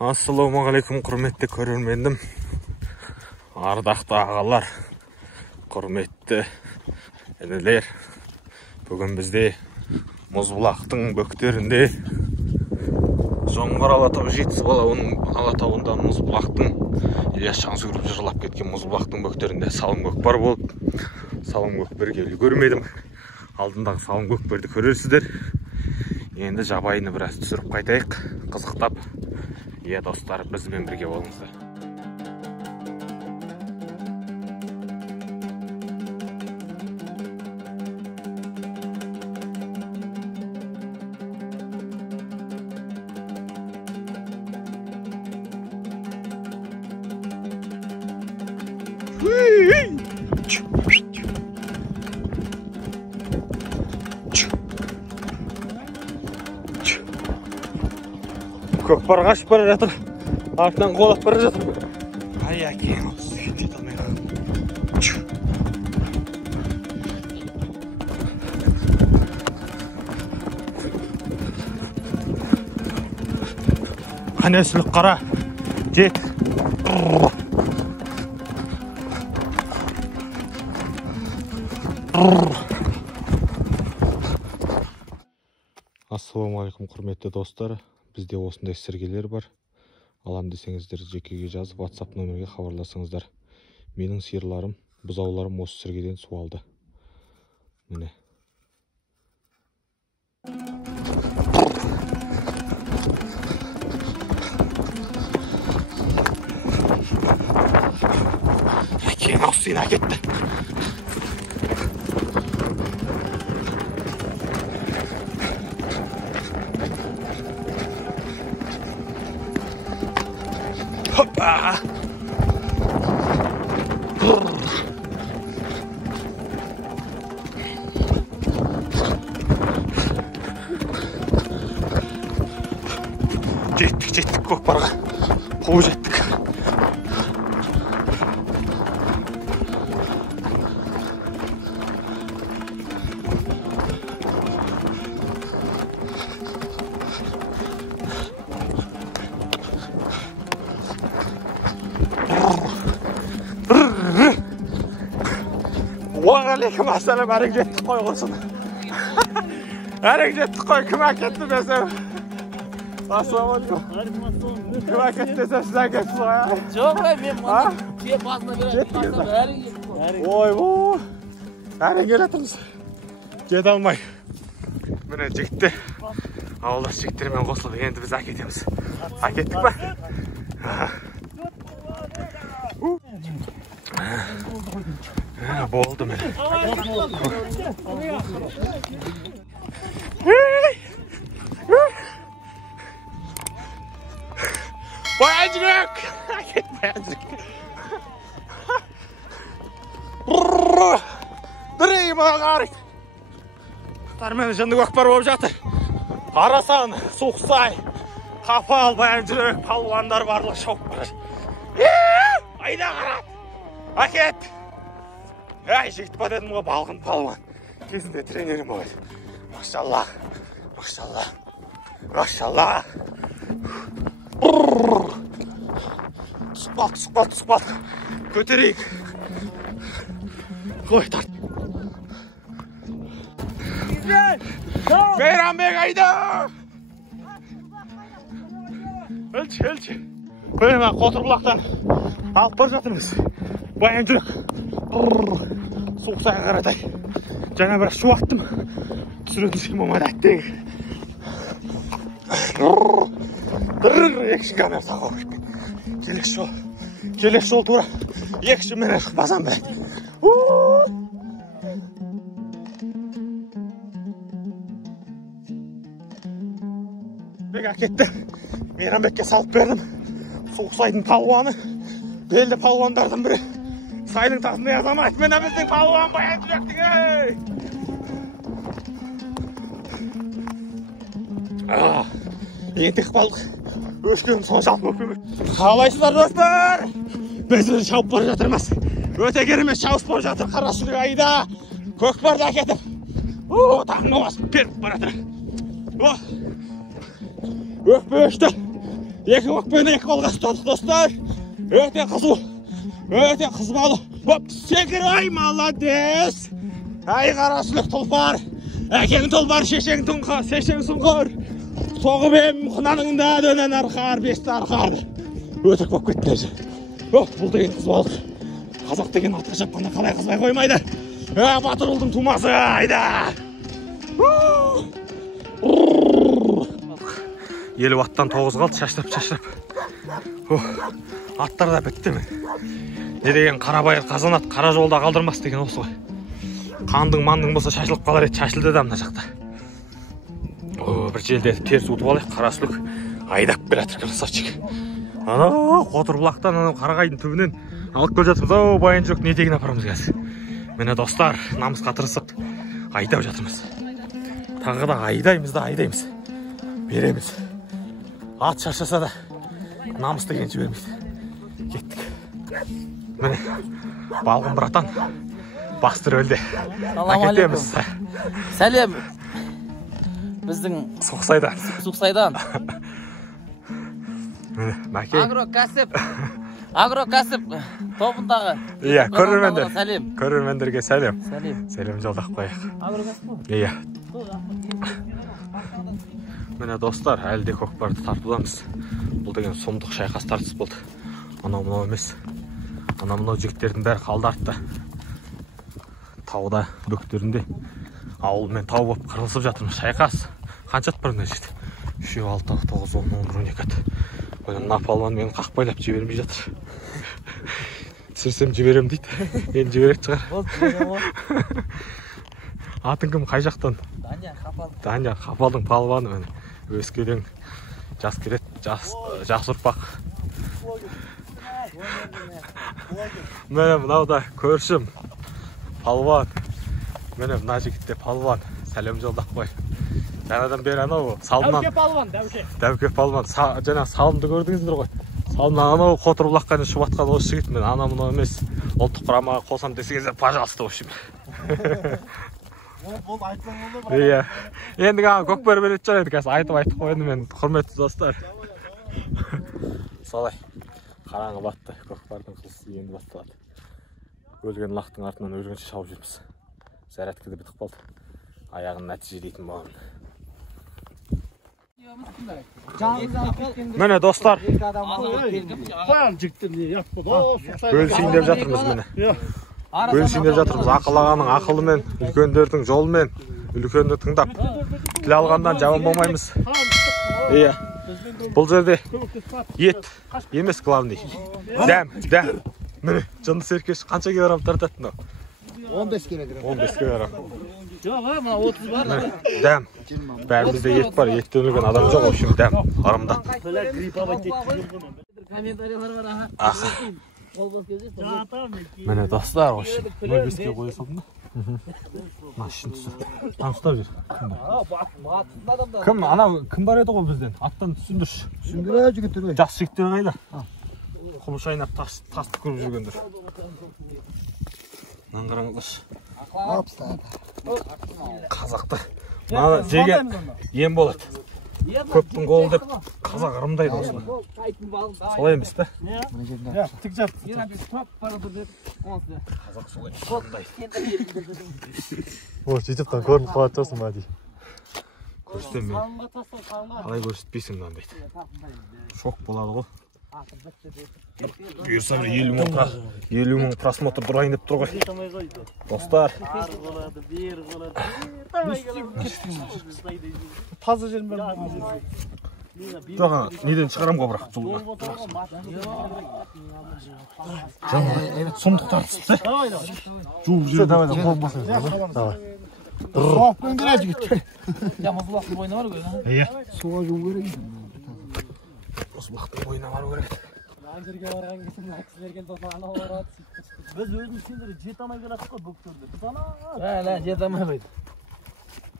Ассалаумағалейкум, құрметті көрермендім, ардақты ағалар, құрметті інілер. Бүгін бізде Мұзбұлақтың бөктерінде Жоңғар Алатау Жетісіп Алатауында Мұзбұлақтың Ильяс Жансүгіров жырлап кеткен Мұзбұлақтың бөктерінде салым көкпар болып, салым көкберге үлгермедім. Алдындағы салым көкберді көрерсіздер. Енді жабайыны біраз түсіріп қайтайық, қызықтап. Е, достар, бізбен бірге болыңыздар. Көкпар қашып бара жатыр, артынан қолап бара жатыр. Ай, әкең осы кете алмай қалды. Қане сүлік қара, жет. Ассалаумағалейкум, құрметті достар. Бізде осындай сіргелер бар. Алам десеңіздер, жекеге жазып, WhatsApp нөмірге хабарласыңыздар. Менің сиырларым, бұзауларым осы сіргеден су алды. Міне. Әкең ауысына кетті. Hoppa! Жеттік көкпарға. Қуып жеттік. Уағалейкум ассалам, әрек жеттік қой құрсын. Әрек жеттік қой, кім әкетті десем. Ассалаумалейкум. Кім әкетті десем, сіз әкетсіз ғой. Жоқ, мен мұны кеп басына берем. Әрек жеттік қой. Ой, әрек елетіміз. Кет алмай. Міне жігітті. Ауылдас жігіттермен қосылды, енді біз әкетеміз. Әкеттік ба? Болды мен. Bayan жүрек! Әкет баян жүрек. Дүрей маған қарық. Тармен жынды көкпар болып жатыр. Арасан, Суқсай, Қапал, баян жүрек, палуандар барлық шауып барыр. Айда қарат! Әкет! Әй, жігіт ба дедім ғой, балғын палуан. Кезінде тренерім ой. Машалла, машалла, машалла. Тұспал. Көтерейік. Қой, тарт. Мейрамбек айда! Әлчі. Көйме қотырбұлақтан алып бар жатырмыз. Баян жүрек. Суқсайға қаратай. Жаңа бір шу аттым. Түсіретін сен болмады әттегі. Екшін камер тағау керек. Келек жол тура. Екшін мен әшік басам бәрі. Бек әкетті. Мейрамбекке салып бердім. Суқсайдың палуаны. Белді палуандардың бірі. Сайдың тасында язамайт, мені біздің палуан баян жүректің, ей! Ентек балық, өшкенім соншалық өкпемек. Қалайсыздар, достар? Біз шауып бара жатырмыз. Өте керемет шауыс болып жатыр, қара сүрек айда. Көкпарды әкетіп. Таңғы басып беріп бара жатыр. Өкпе өшті. Екі көкпен екі қолға ұстадық достар. Өте қызу. Өте қызбалы. Хоп, секір, ай, молодец. Ай, қарасылық тұлпар. Әкең тұлпар, шешең тұңқар, шешең сұңқар. Соғып ем құнаныңда дөнен арқар, бесті арқар. Өте көп кеттіңіз. Бұл деген қызбалық. Қазақ деген атқа шапқанда қалай қызбай қоймайды. Батыр ұлдың тумасы, айда. Елу аттан 9 қалды, шашырап. Аттар да бітті мен. Не деген қарабайыр қазанат, қара жолда қалдырмас деген осы ғой. Қандың мандың болса шашылып қалар еді, шашылды да мына жақта. Бір желде теріс ұтып алайық, қарасылық айдап келатыр красавчик. Ана қотыр бұлақтан, ана қарағайдың түбінен алып кел жатырмыз. Байын жоқ, не деген апарамыз қазір. Міне достар, намысқа тырысып айдап жатырмыз. Тағы да айдаймыз. Береміз. Ат шаршаса да намыс деген жібермейді. Кеттік. Міне, балғын братан бастыр өлде. Әкетеміз. Сәлем. Біздің Суқсайдан. Міне, мәке. Агрокәсіп тобындағы. Иә, Сәлем. Көрермендерге сәлем. Сәлем жолдақ қойық. Агрокәсіп. Иә. Міне достар, әлде көкпарды тартуламыз. Бұл деген сұмдық шайқас тартыс болды. Анау емес. Анау жігіттердің бәрі қалды артта. Тауда, бөктерінде ауыл мен тау болып қырылысып жатырмыз. Шайқас. Қанша ат бар мына жігіт? 3, 6, 9, 10, 11, 12 ат. Мына палуан мені қақпайлап жібермей жатыр. Түсірсем жіберем дейді. Енді жіберек шығар. Атың кім, қай жақтан? Даня Қапалдың палуаны мені. Өскелең, жас келет, жас ұрпақ. Мені мынауда көршім палуан. Мені мына жігітте палуан. Сәлем жолдақ қой. Жаңадан бері анау салымнан. Дәуке палуан. Жаңа салымды көрдіңіздер ғой. Салымнан анау қотыр бұлаққа шұбатқан осы жігіт. Мен ана мұны емес. Ұлттық құрамаға қосам десеңіздер, пожалуйста, общем. Иә. Енді көкпар берет жар еді, қазір айтып қойды мен, құрметті достар. Солай. Қараңғы батты. Көкпардың қылысы енді басталады. Өлген лақтың артынан өлгенше шауып жүрміз. Зарядкіде бітіп қалды. Аяғын нәтижелейтін болған. Міне достар. Бөлісейін деп жатырмыз міне. Бөлісейін деп жатырмыз. Ақыл ағаның ақылымен, үлкендердің жолымен, үлкенді тыңдап, тіл алғандан жаман болмаймыз. Иә. Бұл жерде ет емес главный. Дәм. Міне, жынды серкеш қанша килограмм тартады? 15 килограмм. 15 килограмм. Жоқ, мына 30 бар. Дәм. Бәрімізде ет бар, еттен өлген адам жоқ, общем, дәм. Арымда. Комментариялар бар, аха. Міне достар, общем, 0,5-ке қойы салдым да. Машин түсір. Ұстап жүр. Кім, анау, кім бар еді ғой бізден? Аттан түсіндірші. Түсіндіре жігіттер ғой. Жас жігіттер қайда? Құлыш айнап тасты көріп жүргендер. Мынаны қараңыздаршы. Қазақты. Мына жеген ем болады. Көптің қолы деп қазақ ырымдайды осыны. Солай емес пе? Тік жап. Қазақ солай ырымдайды. О, жетіптен көрініп қалады жоқсын ба дей. Көрсетем мен. Қалай көрсетпейсің мынандайды. Шок болады ғой. Бұйырса бір 50 мың просмотр тұрайын деп тұр ғой. Достар. Таза жерім бар. Жоға, неден шығарам ғой бірақ жолға. Сұмдық тартысты. Жуып жүрді. Давай, қолым басын. Давай. Соғып көндіре жігіттер. Мұзбұлақтың бойына бар ғой. Иә. Суға жуып керек. Мұзбұлақтың бойына бару керек. Жерге барған кезде кісілерген тосын анау барады. Біз өзіміз сендері жет амай келатық қой бөктерді. Біз ана... Жет амай қойды.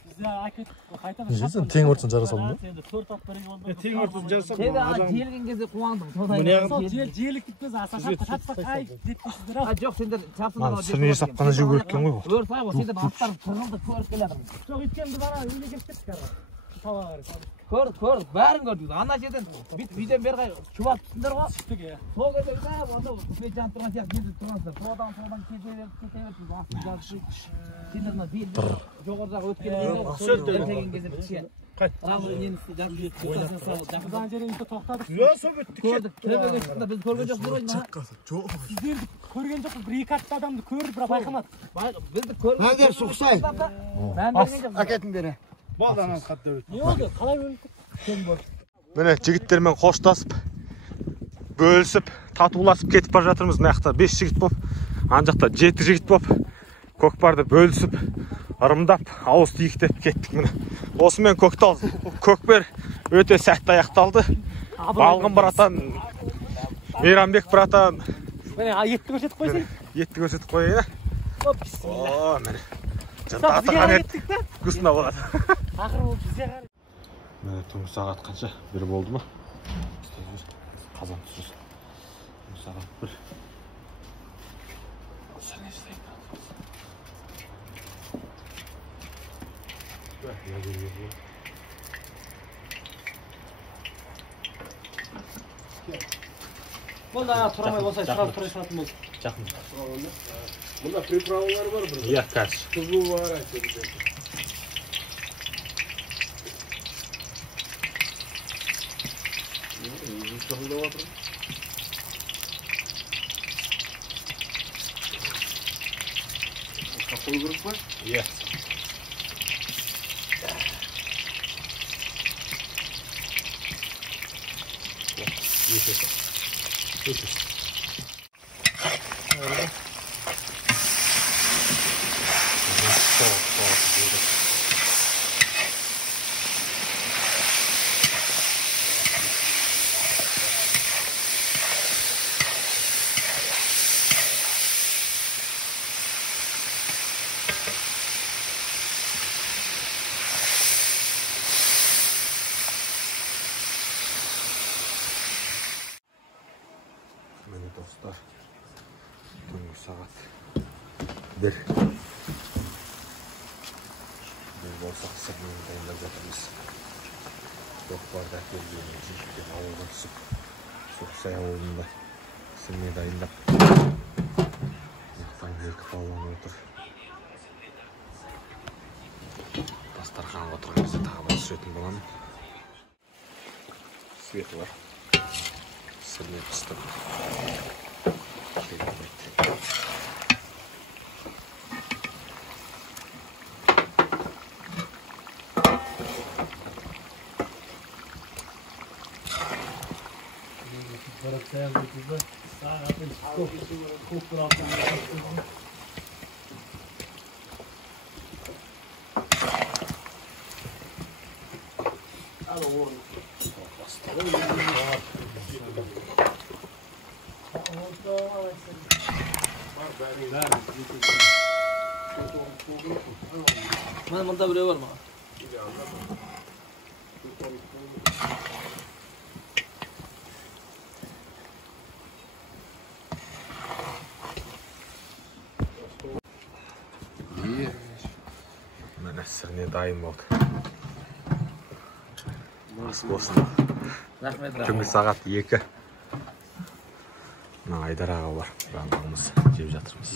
Бізде әкеттік қайтамыз. Жесін тең ұртын жара салдың ба? Сенде 4 ат береге болды. Тең ұртын жара Сенде желген кезде қуандым. Желік кетпез, асашатқа шатпақ ай жетпейсіздер ау. Жоқ, сендер чапсындар. Сірне жасап қана жеу керек екен ғой. Өрсай ғой, сендер аттар тұрғылды көріп келедім. Жоқ, өйткенді бара үйле келіп кеттік әрі. Талаға қарай салдық. Ko'rdik, bärin gördük. Ana жерден bizden beri çuvat tutsunlar go. Çıktık ya. Sol gede onda mejan turgan siyak gezip turgansızlar. Sodan keteverip yazışı. Sinirna değil. Jogordak ötkeni gezip çıkıyor. Ramazan yenisi jarıp Buradan жерimizde toxtadık. Yo'sa bitdik. Gördük. Trebe çıktı. Biz körgön jok durayın ha. Sizler көрген жоқпыз, бір екі атты адамды көрдік, бірақ байқамадық. Bizdi körgön. Ben der suksay. Ben bergen jok. Aketindere. Bağlanan katlar ötü. Не болды? Қалай бөлдік? Mine jigitlerмен koştasıp, bölüsüp, tatuvlasıp ketip bара жатырмыз. Мына жақта 5 жігіт болып, ана жақта 7 жігіт болып, көкпарды бөлісіп, ырымдап, ауыз тиектеп кеттік міне. Осымен көкпер өте сәтті аяқталды. Балғын братан, Мейрамбек братан, Міне, етті көрсетіп қойсай. етті көрсетіп қойайын. Оп, бисмилlah. О, міне. Сақ, Жыртаты бізге қан еттік та? вкусно болады. Ақыр болып бізге қарай. Міне түнгі сағат қанша? 1 болды ма? Қазан түсір. Түнгі сағат 1. Сәл не істейін? Бұнда тұрамай болса, шығарып тұрай салатын болды. Жақын. Bunda приправалар var burada. Иә, қазір. Tuzlu var açıkçası. Kapalı grup var. Иә. Mine dostlar, түнгі сағат 1. Bir болсақ сырмен дайындап жатырмыз. Көкпарды әкелген жігіттен ауылға түсіп, Соқсай ауылында сырмен дайындап. Мақтан екі палуан отыр. Дастарханға отырған кезде тағы бір түсіретін боламын. Светі бар. Сырмен пістіріп. Mana bunda biri var mı? Mine sırne dayım oldu. Nasıl olsun? Rahmet Түнгі сағат 2. Мына Айдар аға бар. Бағымыз жеп жатырмыз.